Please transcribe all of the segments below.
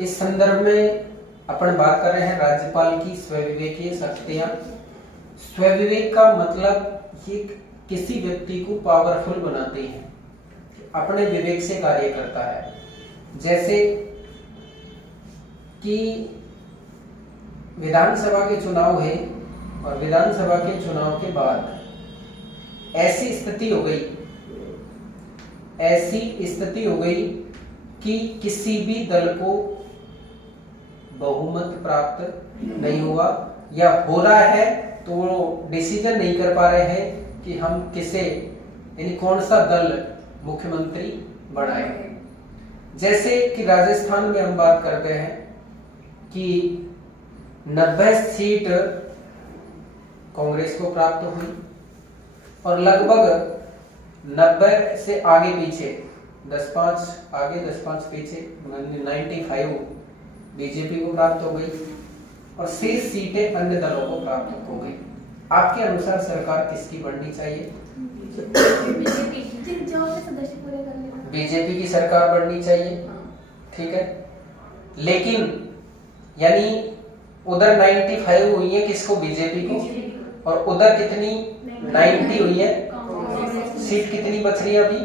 इस संदर्भ में अपन बात कर रहे हैं राज्यपाल की स्वविवेकीय शक्तियां। स्वविवेक का मतलब ये किसी व्यक्ति को पावरफुल बनाती है, अपने विवेक से कार्य करता है। जैसे कि विधानसभा के चुनाव है और विधानसभा के चुनाव के बाद ऐसी स्थिति हो गई कि किसी भी दल को बहुमत प्राप्त नहीं हुआ, या हो रहा है तो वो डिसीजन नहीं कर पा रहे हैं कि हम किसे, यानी कौन सा दल मुख्यमंत्री बनाए। जैसे कि राजस्थान में हम बात करते हैं कि 90 सीट कांग्रेस को प्राप्त हुई और लगभग 90 से आगे पीछे 10-5 आगे 10-5 पीछे 95 बीजेपी को प्राप्त हो गई और 6 सीटें अन्य दलों को प्राप्त हो गई। आपके अनुसार सरकार किसकी बननी चाहिए? बीजेपी की सरकार बननी चाहिए, ठीक है। लेकिन यानी उधर 95 हुई है किसको? बीजेपी को, और उधर कितनी 90 हुई है। सीट कितनी बच रही है अभी?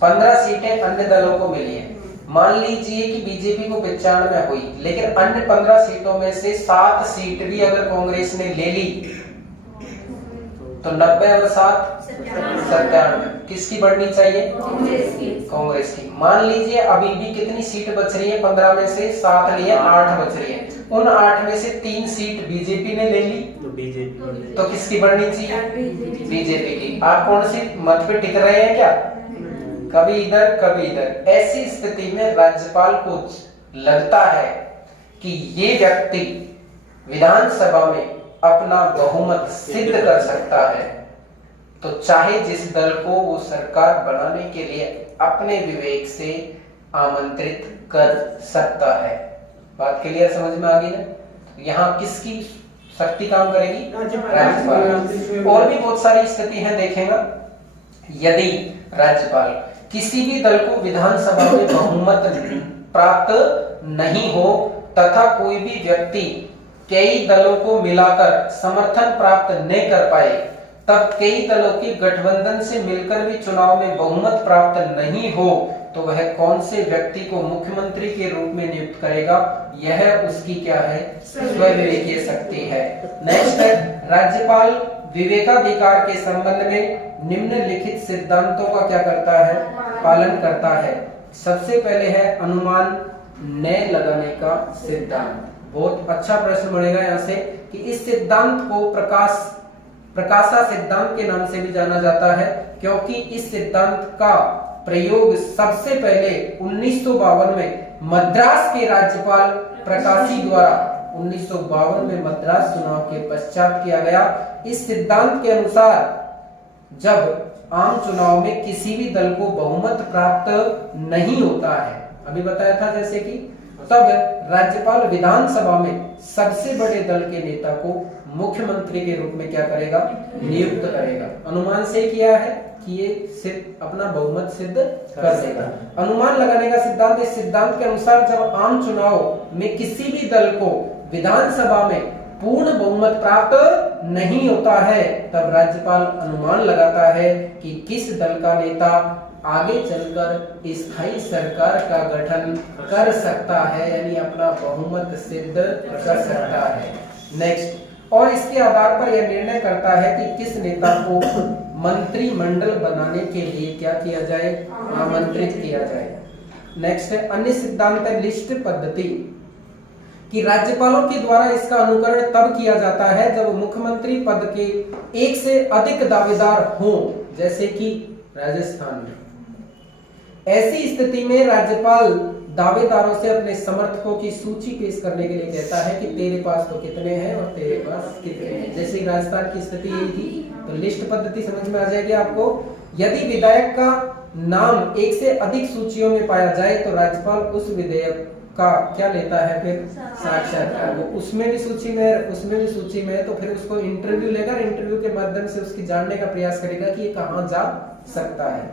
15 सीटें अन्य दलों को मिली है। मान लीजिए कि बीजेपी को 95 हुई, लेकिन अन्य 15 सीटों में से 7 सीट भी अगर कांग्रेस ने ले ली तो 90 और 7 97। किसकी बढ़नी चाहिए? कांग्रेस की। मान लीजिए अभी भी कितनी सीट बच रही है? 15 में से 7 लिए 8 बच रही है। उन 8 में से 3 सीट बीजेपी ने ले ली तो किसकी बढ़नी चाहिए? बीजेपी की। आप कौन सी मत पे टिक रहे हैं क्या? कभी इधर कभी इधर। ऐसी स्थिति में राज्यपाल को लगता है कि ये व्यक्ति विधानसभा में अपना बहुमत सिद्ध कर सकता है, तो चाहे जिस दल को वो सरकार बनाने के लिए अपने विवेक से आमंत्रित कर सकता है। बात क्लियर समझ में आ गई ना? यहाँ किसकी शक्ति काम करेगी? राज्यपाल। और भी बहुत सारी स्थिति है, देखेगा। यदि राज्यपाल किसी भी दल को विधानसभा में बहुमत प्राप्त नहीं हो तथा कोई भी व्यक्ति कई दलों को मिलाकर समर्थन प्राप्त नहीं कर पाए, तब कई दलों के गठबंधन से मिलकर भी चुनाव में बहुमत प्राप्त नहीं हो, तो वह कौन से व्यक्ति को मुख्यमंत्री के रूप में नियुक्त करेगा? यह उसकी क्या है? स्वविवेकीय शक्ति है। नेक्स्ट है, राज्यपाल विवेकाधिकार के संबंध में निम्नलिखित सिद्धांतों का क्या करता है? पालन करता है। सबसे पहले है अनुमान न लगाने का सिद्धांत। बहुत अच्छा प्रश्न बनेगा यहाँ से कि इस सिद्धांत को प्रकाशा सिद्धांत के नाम से भी जाना जाता है, क्योंकि इस सिद्धांत का प्रयोग सबसे पहले 1952 में मद्रास के राज्यपाल प्रकाशी द्वारा 1952 में मद्रास चुनाव के पश्चात किया गया। इस सिद्धांत के अनुसार जब आम चुनाव में किसी भी दल को बहुमत प्राप्त नहीं होता है, अभी बताया था जैसे कि, तब राज्यपाल विधानसभा में सबसे बड़े दल के नेता को मुख्यमंत्री के रूप में क्या करेगा? नियुक्त करेगा। अनुमान से किया है कि ये अपना बहुमत सिद्ध कर देगा। अनुमान लगाने का सिद्धांत, इस सिद्धांत के अनुसार जब आम चुनाव में किसी भी दल को विधानसभा में पूर्ण बहुमत प्राप्त नहीं होता है, तब राज्यपाल अनुमान लगाता है कि किस दल का नेता आगे चलकर स्थायी सरकार का गठन कर सकता है, यानी अपना बहुमत सिद्ध कर सकता है। नेक्स्ट, और इसके आधार पर यह निर्णय करता है कि किस नेता को मंत्रिमंडल बनाने के लिए क्या किया जाए? आमंत्रित किया जाए। नेक्स्ट है, अन्य सिद्धांत है लिस्ट पद्धति, कि राज्यपालों के द्वारा इसका अनुकरण तब किया जाता है जब मुख्यमंत्री पद के एक से अधिक दावेदार हों, जैसे कि राजस्थान में। ऐसी स्थिति में राज्यपाल दावेदारों से अपने समर्थकों की सूची पेश करने के लिए कहता है कि तेरे पास तो कितने हैं और तेरे पास कितने हैं। जैसे राजस्थान की स्थिति यही थी, तो लिस्ट पद्धति समझ में आ जाएगी आपको। यदि विधायक का नाम एक से अधिक सूचियों में पाया जाए तो राज्यपाल उस विधेयक का क्या लेता है? फिर साक्षात्कार। वो उसमें भी सूची में है तो फिर उसको इंटरव्यू लेगा, इंटरव्यू के माध्यम से उसकी जानने का प्रयास करेगा कि ये कहाँ जा सकता है।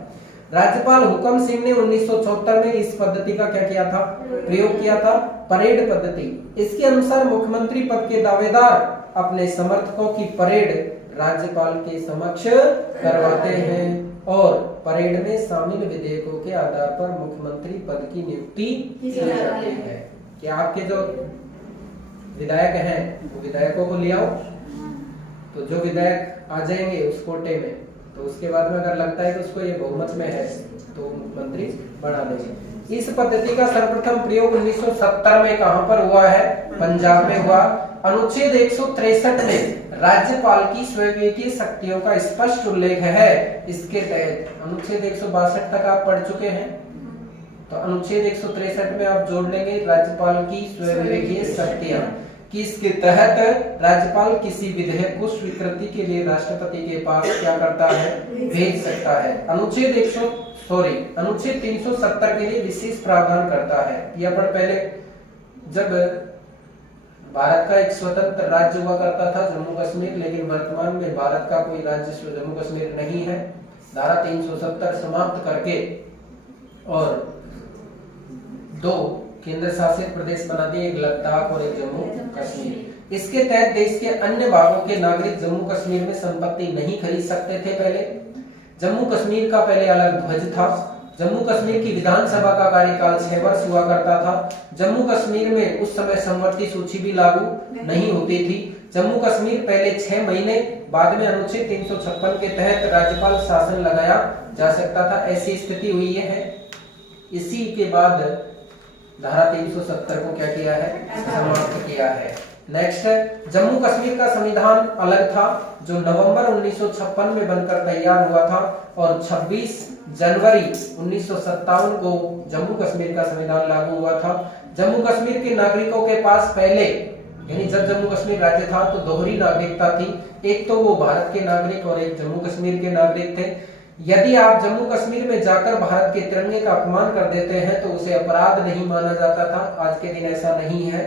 राज्यपाल हुकम सिंह ने 1974 में इस पद्धति का क्या किया था, प्रयोग किया था, परेड पद्धति। इसके अनुसार मुख्यमंत्री पद के दावेदार अपने समर्थकों की परेड राज्यपाल के समक्ष करवाते हैं और परेड में शामिल विधेयकों के आधार पर मुख्यमंत्री पद की नियुक्ति की जाती है। कि आपके जो विधायक हैं वो विधायकों को ले आओ, तो जो विधायक आ जाएंगे उस कोटे में, तो उसके बाद में अगर लगता है कि उसको ये बहुमत में है तो मुख्यमंत्री बना देंगे। इस पद्धति का सर्वप्रथम प्रयोग 1970 में कहां पर हुआ है, पंजाब में हुआ। अनुच्छेद 163 में राज्यपाल की स्वविवेकीय शक्तियों का स्पष्ट उल्लेख है। इसके तहत अनुच्छेद 162 तक आप पढ़ चुके हैं, तो अनुच्छेद 163 में आप जोड़ लेंगे राज्यपाल की स्वविवेकीय शक्तियां, कि इसके तहत राज्यपाल किसी विधेयक को स्वीकृति के लिए राष्ट्रपति के पास क्या करता है, भेज सकता है। अनुच्छेद 370 के लिए विशेष प्रावधान करता है। यह पर पहले जब भारत का एक स्वतंत्र राज्य हुआ करता था जम्मू कश्मीर, लेकिन वर्तमान में भारत का कोई राज्य जम्मू कश्मीर नहीं है। धारा 370 समाप्त करके और 2 केंद्र शासित प्रदेश बना दिए, एक लद्दाख और एक जम्मू कश्मीर। इसके तहत देश के अन्य भागों के नागरिक जम्मू कश्मीर में संपत्ति नहीं खरीद सकते थे। पहले जम्मू कश्मीर का पहले अलग ध्वज था। जम्मू कश्मीर की विधानसभा का कार्यकाल 6 वर्ष हुआ करता था। जम्मू कश्मीर में उस समय संवर्ती सूची भी लागू नहीं होती थी। जम्मू कश्मीर पहले 6 महीने, बाद में अनुच्छेद 356 के तहत राज्यपाल शासन लगाया जा सकता था। ऐसी स्थिति हुई है। इसी के बाद धारा 370 को क्या किया है, समाप्त किया है। नेक्स्ट, जम्मू कश्मीर का संविधान अलग था जो नवंबर 1956 में बनकर तैयार हुआ था और 26 जनवरी 1957 को जम्मू कश्मीर का संविधान लागू हुआ था। जम्मू कश्मीर के नागरिकों के पास पहले, यानी जब जम्मू कश्मीर राज्य था तो दोहरी नागरिकता थी। एक तो वो भारत के नागरिक और एक जम्मू कश्मीर के नागरिक थे। यदि आप जम्मू कश्मीर में जाकर भारत के तिरंगे का अपमान कर देते हैं तो उसे अपराध नहीं माना जाता था। आज के दिन ऐसा नहीं है।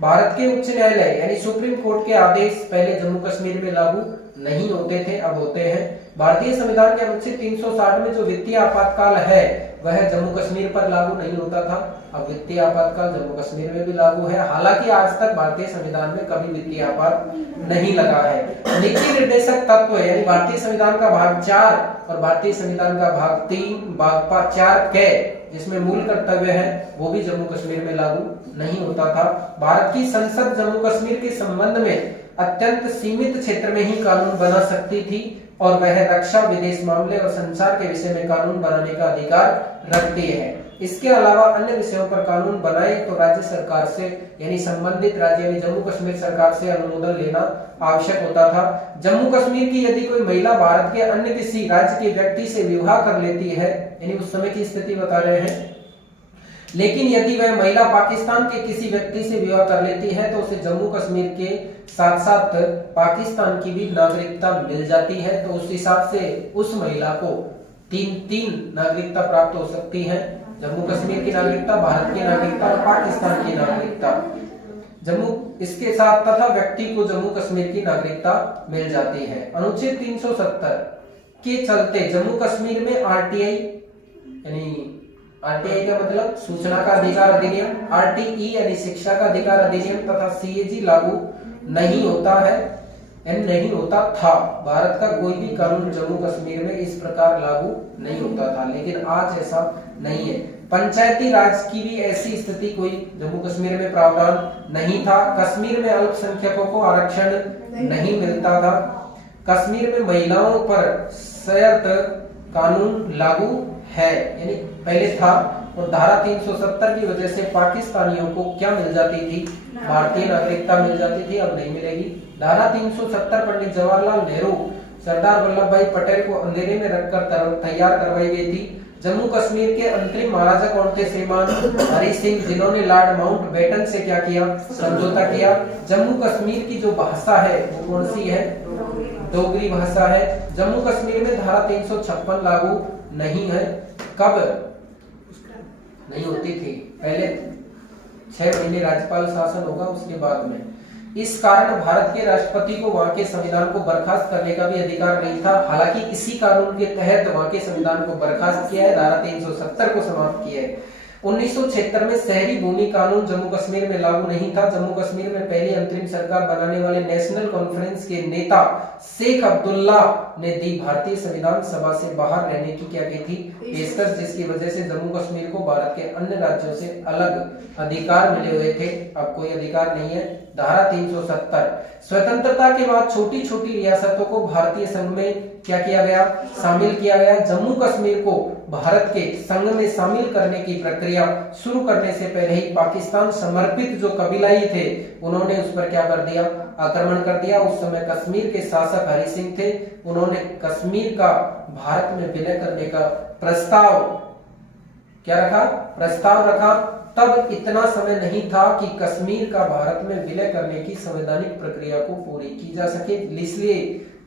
भारत के उच्च न्यायालय यानी सुप्रीम कोर्ट के आदेश पहले जम्मू कश्मीर में लागू नहीं होते थे, अब होते हैं। भारतीय संविधान के अनुच्छेद 360 में जो वित्तीय आपातकाल है वह जम्मू कश्मीर पर लागू नहीं होता था, अब वित्तीय आपातकाल जम्मू कश्मीर में भी लागू है। हालांकि आज तक भारतीय संविधान में कभी वित्तीय आपात नहीं लगा है। नीति निर्देशक तत्व यानी भारतीय संविधान का भाग 4 और भारतीय संविधान का भाग 3 भाग 4 के जिसमें मूल कर्तव्य है वो भी जम्मू कश्मीर में लागू नहीं होता था। भारत की संसद जम्मू कश्मीर के संबंध में अत्यंत सीमित क्षेत्र में ही कानून बना सकती थी और वह रक्षा, विदेश मामले और संचार के विषय में कानून बनाने का अधिकार रखती है। इसके अलावा अन्य विषयों पर कानून बनाए तो राज्य सरकार से यानी संबंधित राज्य यानी जम्मू कश्मीर सरकार से अनुमोदन लेना आवश्यक होता था। जम्मू कश्मीर की यदि कोई महिला भारत के अन्य किसी राज्य के व्यक्ति से विवाह कर लेती है, यानी उस समय की स्थिति बता रहे हैं, लेकिन यदि वह महिला पाकिस्तान के किसी व्यक्ति से विवाह कर लेती है तो उसे जम्मू कश्मीर के साथ साथ पाकिस्तान की भी नागरिकता मिल जाती है। तो उस हिसाब से उस महिला को तीन नागरिकता प्राप्त हो सकती है, जम्मू कश्मीर की नागरिकता, भारत की नागरिकता और पाकिस्तान की नागरिकता। जम्मू इसके साथ तथा व्यक्ति को जम्मू कश्मीर की नागरिकता मिल जाती है। अनुच्छेद 370 के चलते जम्मू कश्मीर में आरटीआई यानी आरटीआई का मतलब सूचना का अधिकार अधिनियम, आरटीई यानी शिक्षा का अधिकार अधिनियम तथा सीएजी लागू नहीं होता है, नहीं होता था। भारत का कोई भी कानून जम्मू कश्मीर में इस प्रकार लागू नहीं होता था, लेकिन आज ऐसा नहीं है। पंचायती राज की भी ऐसी स्थिति कोई जम्मू कश्मीर में प्रावधान नहीं था। कश्मीर में अल्पसंख्यकों को आरक्षण नहीं मिलता था। कश्मीर में महिलाओं पर सशर्त कानून लागू है, यानी पहले था। और धारा 370 की वजह से पाकिस्तानियों को क्या मिल जाती थी, भारतीय नागरिकता मिल जाती थी, अब नहीं मिलेगी। धारा 370 पंडित जवाहरलाल नेहरू, सरदार वल्लभ भाई पटेल को अंधेरे में रखकर तैयार करवाई गई थी। जम्मू कश्मीर के अंतरिम महाराजा कौन थे? श्रीमान हरि सिंह, जिन्होंने लॉर्ड माउंटबेटन से क्या किया, समझौता किया। जम्मू कश्मीर की जो भाषा है वो कौन सी है? डोगरी भाषा है। जम्मू कश्मीर में धारा 356 लागू नहीं है। कब नहीं होती थी? पहले 6 महीने राज्यपाल शासन होगा, उसके बाद में। इस कारण भारत के राष्ट्रपति को वहां के संविधान को बर्खास्त करने का भी अधिकार नहीं था। हालांकि इसी कानून के तहत वहां के संविधान को बर्खास्त किया है, धारा 370 को समाप्त किया है। 1976 में शहरी भूमि कानून जम्मू कश्मीर में लागू नहीं था। जम्मू कश्मीर में पहली अंतरिम सरकार बनाने वाले नेशनल कॉन्फ्रेंस के नेता शेख अब्दुल्ला ने दी भारतीय संविधान सभा से बाहर रहने की क्या की थी पेशकश, जिसकी वजह से जम्मू कश्मीर को भारत के अन्य राज्यों से अलग अधिकार मिले हुए थे। अब कोई अधिकार नहीं है। धारा 370 स्वतंत्रता के बाद छोटी छोटी रियासतों को भारतीय संघ में क्या किया गया, शामिल किया गया। जम्मू कश्मीर को भारत के संघ में शामिल करने की प्रक्रिया शुरू करने से पहले ही पाकिस्तान समर्पित जो कबीलाई थे उन्होंने उस पर क्या कर दिया, आक्रमण कर दिया। उस समय कश्मीर के शासक हरि सिंह थे, उन्होंने कश्मीर का भारत में विलय करने का प्रस्ताव क्या रखा, प्रस्ताव रखा। तब इतना समय नहीं था कि कश्मीर का भारत में विलय करने की संवैधानिक प्रक्रिया को पूरी की जा सके, इसलिए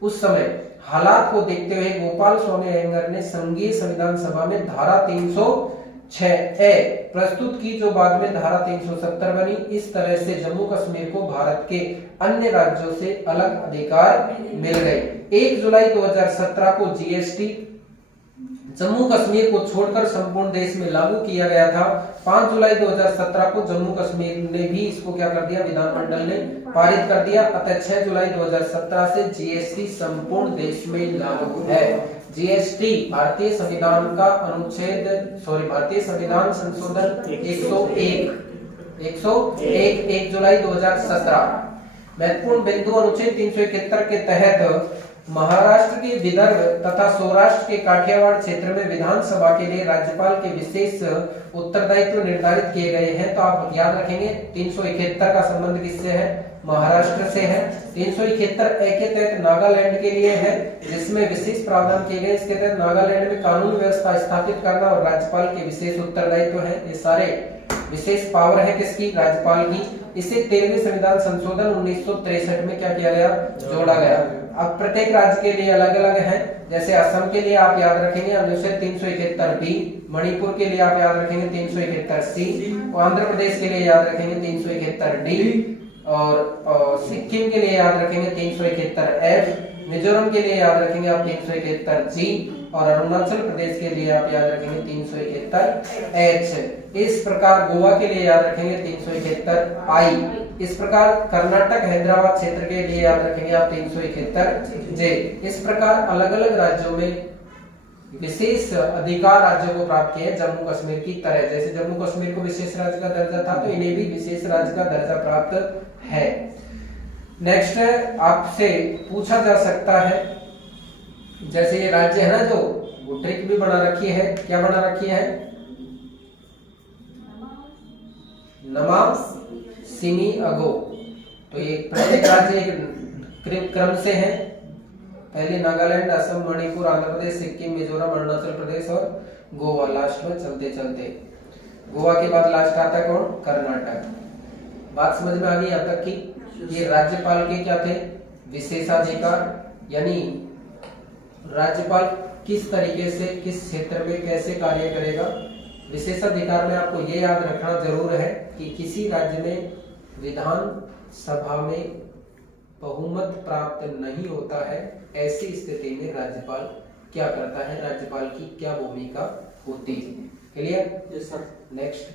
उस समय हालात को देखते हुए गोपाल स्वामी अयंगर ने संघीय संविधान सभा में धारा 306A प्रस्तुत की, जो बाद में धारा 370 बनी। इस तरह से जम्मू कश्मीर को भारत के अन्य राज्यों से अलग अधिकार मिल गए। 1 जुलाई 2017 को जीएसटी जम्मू कश्मीर को छोड़कर संपूर्ण देश में लागू किया गया था। 5 जुलाई 2017 को जम्मू कश्मीर ने भी इसको क्या कर दिया, विधानमंडल ने पारित कर दिया। अतः 6 जुलाई 2017 से जीएसटी संपूर्ण देश में लागू है। जीएसटी भारतीय संविधान का भारतीय संविधान संशोधन 101 1 जुलाई 2017। महत्वपूर्ण बिंदु अनुच्छेद 371 के तहत महाराष्ट्र के विदर्भ तथा सौराष्ट्र के काठियावाड़ क्षेत्र में विधानसभा के लिए राज्यपाल के विशेष उत्तरदायित्व निर्धारित किए गए हैं। तो आप याद रखेंगे 371 का संबंध किससे है, महाराष्ट्र से है। 371A के तहत नागालैंड के लिए है, जिसमें विशेष प्रावधान किए गए। इसके तहत नागालैंड में कानून व्यवस्था स्थापित करना और राज्यपाल के विशेष उत्तरदायित्व है। ये सारे विशेष पावर है किसकी, राज्यपाल की। इसे 13वें संविधान संशोधन 1963 में क्या किया गया, जोड़ा गया। अब प्रत्येक राज्य के लिए अलग अलग है। जैसे असम के लिए आप याद रखेंगे अनुच्छेद 371B, मणिपुर के लिए आप याद रखेंगे 371C, आंध्र प्रदेश के लिए याद रखेंगे 371D और सिक्किम के लिए याद रखेंगे 371F, मिजोरम के लिए याद रखेंगे आप 371G और अरुणाचल प्रदेश के लिए आप याद रखेंगे 371H। इस प्रकार गोवा के लिए याद रखेंगे 371I। इस प्रकार कर्नाटक हैदराबाद क्षेत्र के लिए याद रखेंगे आप 371J। इस प्रकार अलग अलग राज्यों में विशेष अधिकार राज्यों को प्राप्त किए जम्मू कश्मीर की तरह। जैसे जम्मू कश्मीर को विशेष राज्य का दर्जा था, तो इन्हें भी विशेष राज्य का दर्जा प्राप्त है। नेक्स्ट आपसे पूछा जा सकता है, जैसे ये राज्य है ना, जो वो ट्रिक भी बना रखी है, क्या बना रखी है, नमा सिमी अगो। तो ये प्रत्येक राज्य एक क्रम से है, पहले नागालैंड, असम, मणिपुर, आंध्र प्रदेश, सिक्किम, मिजोरम, अरुणाचल प्रदेश और गोवा लास्ट में चलते चलते। गोवा के बाद लास्ट आता है कौन, कर्नाटक। बात समझ में आ गई यहाँ तक कि ये राज्यपाल के क्या थे, विशेषाधिकार, यानी राज्यपाल किस तरीके से किस क्षेत्र में कैसे कार्य करेगा। विशेषाधिकार में आपको ये याद रखना जरूर है कि किसी राज्य में विधान सभा में बहुमत प्राप्त नहीं होता है, ऐसी स्थिति में राज्यपाल क्या करता है, राज्यपाल की क्या भूमिका होती है। क्लियर? Yes sir. नेक्स्ट